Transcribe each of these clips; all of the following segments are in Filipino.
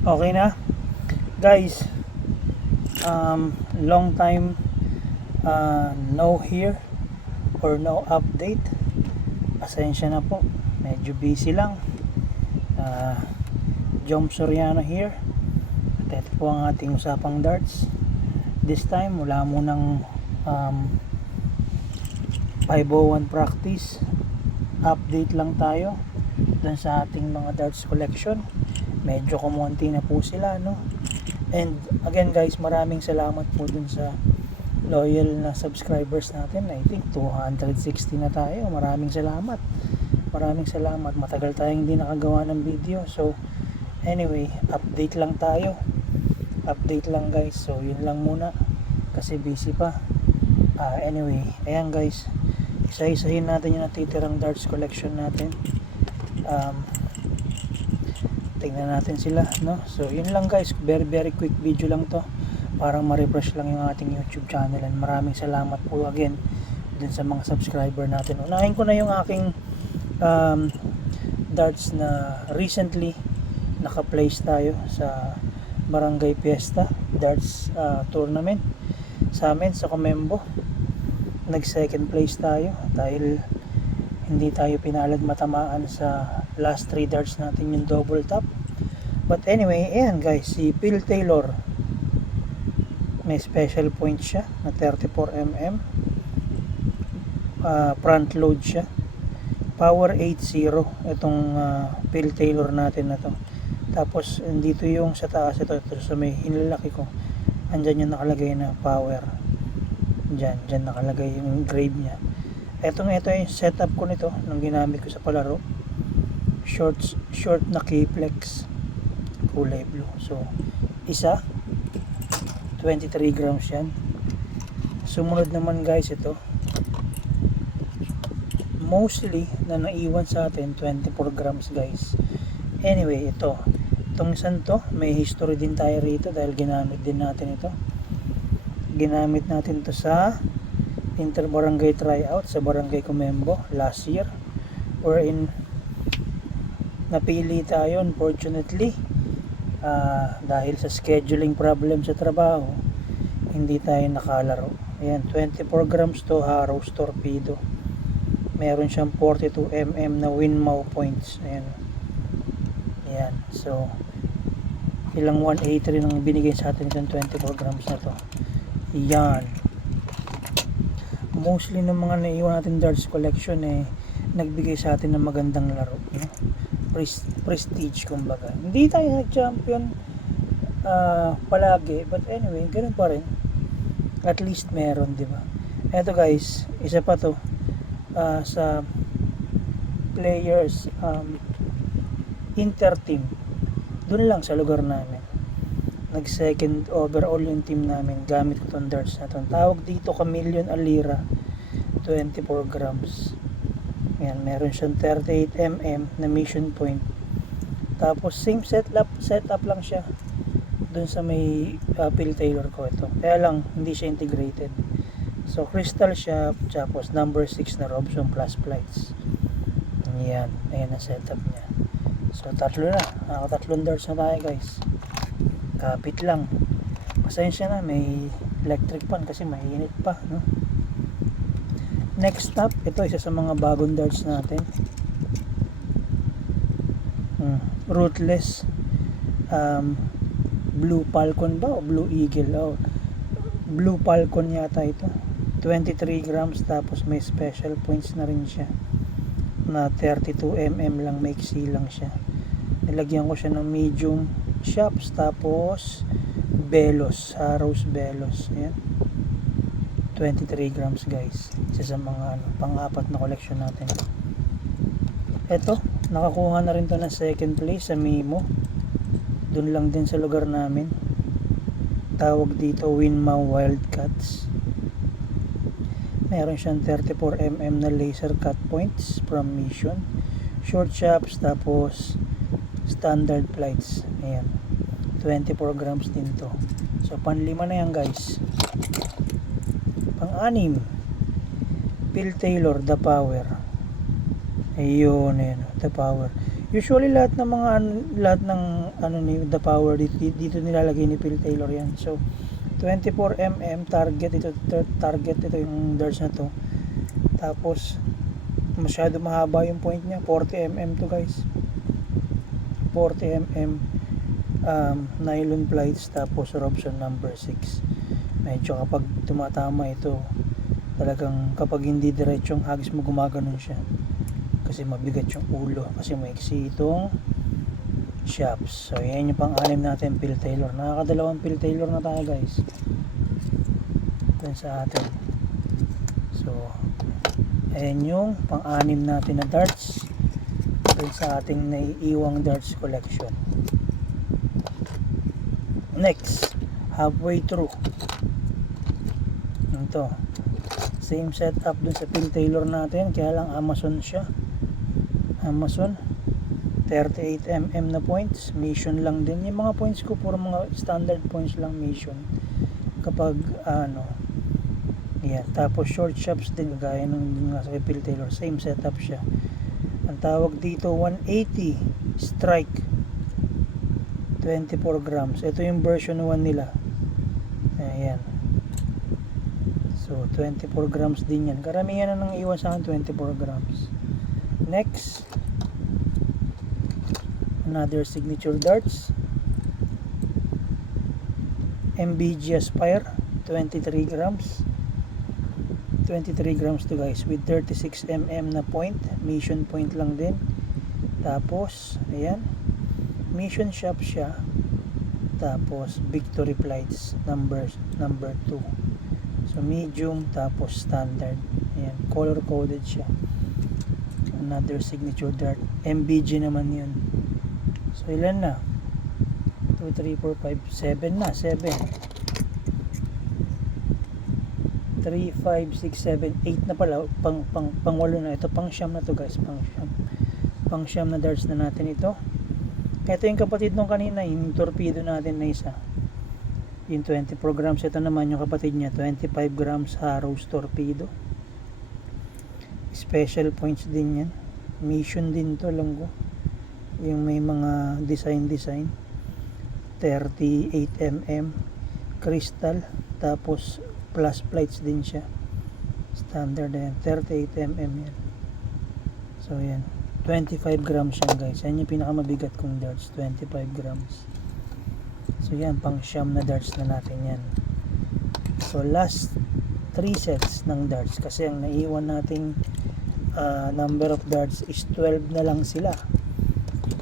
Okay na guys, long time no here or no update. Pasensya na po, medyo busy lang. Jom Soriano here. At ito po ang ating usapang darts. This time wala munang 501 practice, update lang tayo dun sa ating mga darts collection. Medyo kumonti na po sila, no? And again guys, maraming salamat po dun sa loyal na subscribers natin. I think 260 na tayo. Maraming salamat. Matagal tayong hindi nakagawa ng video. So anyway, update lang tayo. Update lang guys. So yun lang muna kasi busy pa. Anyway, ayan guys, isa-isahin natin yung natitirang darts collection natin. Tingnan natin sila, no? So yun lang guys, very quick video lang to, parang ma-refresh lang yung ating YouTube channel. And maraming salamat po again dun sa mga subscriber natin. Unahin ko na yung aking darts na recently naka-place tayo sa Barangay Fiesta Darts Tournament sa amin sa Comembo. Nag second place tayo dahil hindi tayo pinalad matamaan sa last 3 darts natin yung double top. But anyway, ayan guys, si Phil Taylor, may special point siya na 34mm, front load siya, power 80 itong Phil Taylor natin na to. Tapos dito yung sa taas, ito sa may hinlalaki ko, andyan yung nakalagay na power, dyan nakalagay yung grade nya. Ito yung setup ko nito nung ginamit ko sa palaro. Short na K-Flex, kulay blue. So isa 23 grams yan. Sumunod naman guys, ito mostly na naiwan sa atin 24 grams guys. Anyway, itong isang to, may history din tayo rito dahil ginamit din natin ito. Ginamit natin to sa Inter-Barangay Tryout sa Barangay Comembo last year, wherein napili tayo unfortunately dahil sa scheduling problem sa trabaho, hindi tayo nakalaro. Ayan, 24 grams to Harrows Torpedo. Meron siyang 42mm na Winmau points. Ayan, so ilang 183 nang binigay sa atin itong 24 grams na to. Yan, mostly ng mga naiwan natin darts collection nagbigay sa atin ng magandang laro, no? Prestige kumbaga. Hindi tayo nag-champion palagi, but anyway, ganun pa rin, at least meron, di ba? Eto guys, isa pa to sa players inter team dun lang sa lugar namin. Nag second overall yung team namin, gamit ko tong darts na to. Tawag dito Chameleon Alira, 24 grams. Ayan, meron siyang 38mm na mission point. Tapos same setup lang siya dun sa may Phil Taylor ko ito. Kaya lang hindi siya integrated. So crystal siya, tapos number 6 na Robson plus plates. Ayan, ayan ang setup niya. So tatlo na, nakatatlong darts na tayo guys. Kapit lang. Pasensya na, may electric pan kasi mainit pa, no? Next stop, ito isa sa mga bagong darts natin. Ruthless Blue Falcon ba o Blue Eagle? Blue Falcon yata ito. 23 grams, tapos may special points na rin siya na 32mm lang, maiksi lang siya. Nilagyan ko siya ng medium shops, tapos Belos, Harrows Belos. Ayan, 23 grams guys. Isa sa mga pang-apat na collection natin. Eto, nakakuha na rin to ng second place sa Mimo, dun lang din sa lugar namin. Tawag dito Winmau Wildcats. Meron siyang 34mm na laser cut points from mission, short shops, tapos standard plates. Ayan, 24 grams din to. So panlima na yan guys. Pang-anim, Phil Taylor The Power. Ayun, The Power. Usually lahat ng mga lahat ng ano ni the power dito nilalagay ni Phil Taylor yan. So 24mm target ito yung darts na to. Tapos masyado mahaba yung point niya, 40mm to guys. 40mm nylon plates, tapos Robson number 6. Medyo kapag tumatama ito, talagang kapag hindi diretsong hagis mo, gumaganon siya kasi mabigat yung ulo, kasi maiksi itong shops. So yan yung pang-anim natin Phil Taylor. Nakakadalawang Phil Taylor na tayo guys dun sa atin. So ayan yung pang-anim natin na darts dun sa ating naiiwang darts collection. Next, halfway through ito, same setup dun sa Phil Taylor natin, kaya lang Amazon siya. Amazon 38mm na points, mission lang din. Yung mga points ko puro mga standard points lang, mission kapag ano yan. Tapos short shops din gaya ng nasa kay Phil Taylor, same setup siya. Ang tawag dito 180 strike, 24 grams. Ito yung version 1 nila. Ayan. So 24 grams din yan. Karamihan na nang iwan sa akin 24 grams. Next, another signature darts, MBG Aspire, 23 grams. 23 grams to guys, with 36mm na point, mission point lang din. Tapos ayan, mission shop siya. Tapos victory plates number 2. So medium, tapos standard. Ayan, color coded siya. Another signature dart, MBG naman yun. So ilan na? 2, 3, 4, 5, 7 na, 7. 3, 5, 6, 7, 8 na pala, pang 8 na. Ito pang siyam na to guys, pang siyam na darts na natin ito. Ito yung kapatid nung kanina, yung torpedo natin na isa, yung 24 grams. Ito naman yung kapatid niya, 25 grams Harrows torpedo. Special points din yan, mission din to, alam ko. Yung may mga design 38mm crystal, tapos plus plates din siya, standard yan, 38mm yan. So yan, 25 grams yan guys. Yan yung pinakamabigat kong darts, 25 grams. So yan, pang siyam na darts na natin yan. So last 3 sets ng darts, kasi ang naiwan nating number of darts is 12 na lang sila.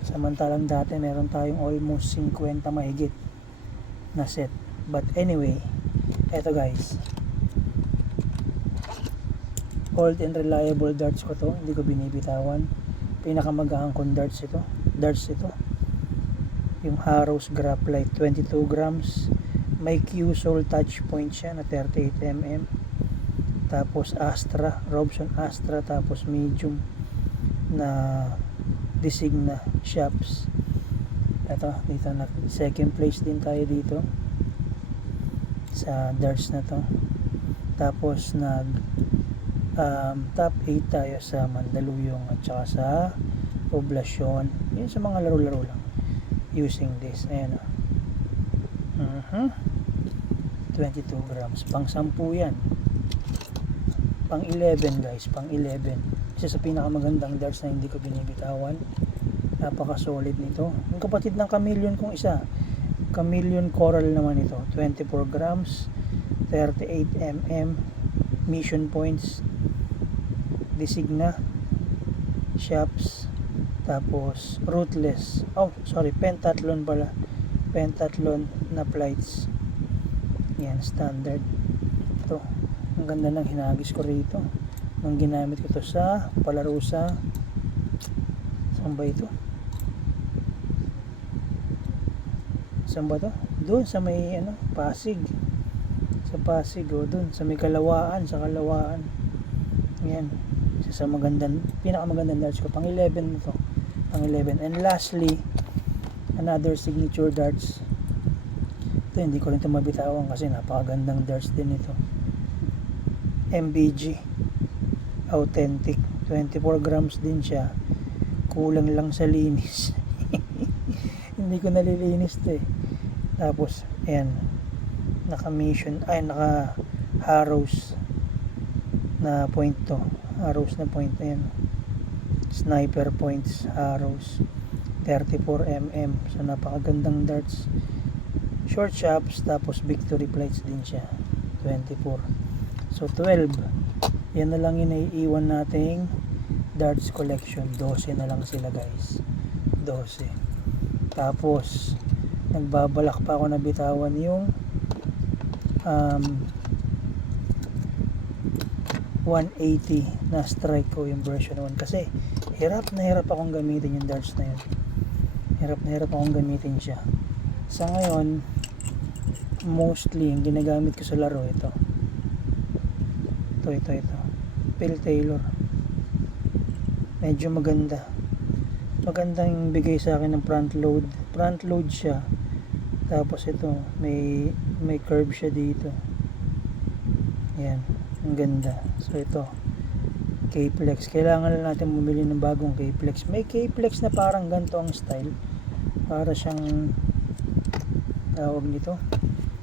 Samantalang dati meron tayong almost 50 mahigit na set. But anyway, eto guys, old and reliable darts ko to, hindi ko binibitawan. Pinakamagaang kong darts ito, yung Harrows Graphite, 22 grams. May Q-Sol touch point siya na 38mm. Tapos Astra, Robson Astra, tapos medium na Designa shops. Ito, dito na second place din tayo dito sa darts na to. Tapos nag top 8 tayo sa Mandaluyong at saka sa Poblacion. Yun sa mga laro-laro lang using this. Ayan o. 22 grams. Pang 10 yan. Pang 11 guys, pang 11. Isa sa pinakamagandang darts na hindi ko binibitawan. Napaka solid nito. Yung kapatid ng Chameleon kong isa, Chameleon Coral naman ito, 24 grams, 38mm, mission points, Designa shops, tapos Ruthless, Pentathlon pala, Pentathlon na plates. Yan, standard. Ito, ang ganda ng hinagis ko rito nung ginamit ko to sa palaro sa, saan ba ito? Saan ba to? Doon sa may Pasig. Sa Pasig, doon sa may Kalawaan, sa Kalawaan. Yan, isa sa pinakamagandang darts ko. Pang 11 na to, pang 11. And lastly, another signature darts. Ito hindi ko rin ito mabitawan kasi napakagandang darts din ito. MBG Authentic, 24 grams din siya, kulang lang sa linis. Hindi ko nalilinis to eh. Tapos ayan, naka arrows na point to, arrows na point na yan, sniper points, arrows 34mm. So napakagandang darts, short shops, tapos victory plates din siya 24. So 12, yan na lang yung naiiwan nating darts collection. 12 na lang sila guys, 12. Tapos nagbabalak pa ako na bitawan yung 180 na strike ko, yung version 1, kasi hirap na hirap akong gamitin yung darts na yun. Hirap na hirap akong gamitin siya. Sa ngayon, mostly yung ginagamit ko sa laro ito. Phil Taylor. Medyo magandang bigay sa akin ng front load siya. Tapos ito, may curve siya dito. Yan, ang ganda. So ito, K-Flex. Kailangan lang natin bumili ng bagong K-Flex. May K-Flex na parang ganito ang style. Para siyang tawag nito,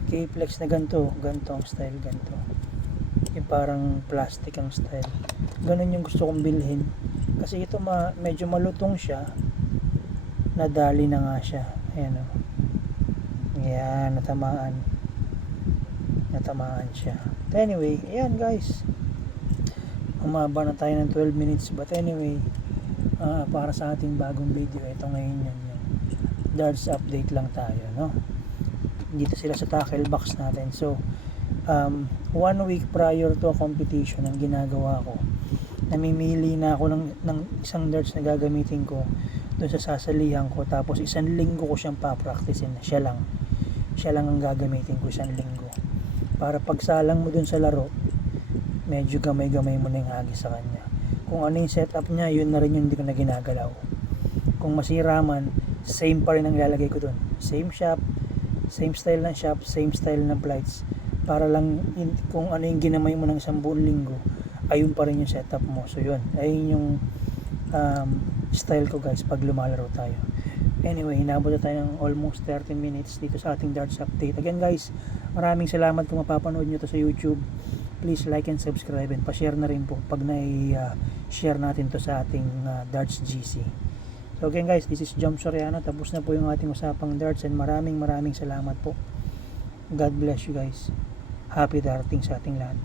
K-Flex na ganito ang style, ganito. Yung parang plastic ang style. Ganun yung gusto kong bilhin. Kasi ito medyo malutong siya. Nadali na nga siya. Ayan o. Ayan, natamaan siya. But anyway, ayan guys, umaba na tayo ng 12 minutes. But anyway, para sa ating bagong video, ito ngayon yan, yung darts update lang tayo, no? Dito sila sa tackle box natin. So 1 week prior to a competition, ang ginagawa ko, namimili na ako ng isang darts na gagamitin ko doon sa sasalihan ko. Tapos 1 linggo ko siyang papracticein. Siya lang ang gagamitin ko 1 linggo, para pagsalang mo dun sa laro, medyo gamay-gamay mo na yung hagis sa kanya. Kung ano yung setup niya, yun na rin yung hindi ko na ginagalaw. Kung masira man, same pa rin ang ilalagay ko dun. Same shop, same style ng shop, same style ng plates. Para lang kung ano yung ginamay mo ng 1 buong linggo, ayun pa rin yung setup mo. So yun, ayun yung style ko guys pag lumalaro tayo. Anyway, hinabot na tayo ng almost 30 minutes dito sa ating darts update. Again guys, maraming salamat kung mapapanood nyo to sa YouTube. Please like and subscribe, and pa-share na rin po pag na-share natin to sa ating darts GC. So again guys, this is Jom Soriano. Tapos na po yung ating usapang darts, and maraming salamat po. God bless you guys. Happy darting sa ating lahat.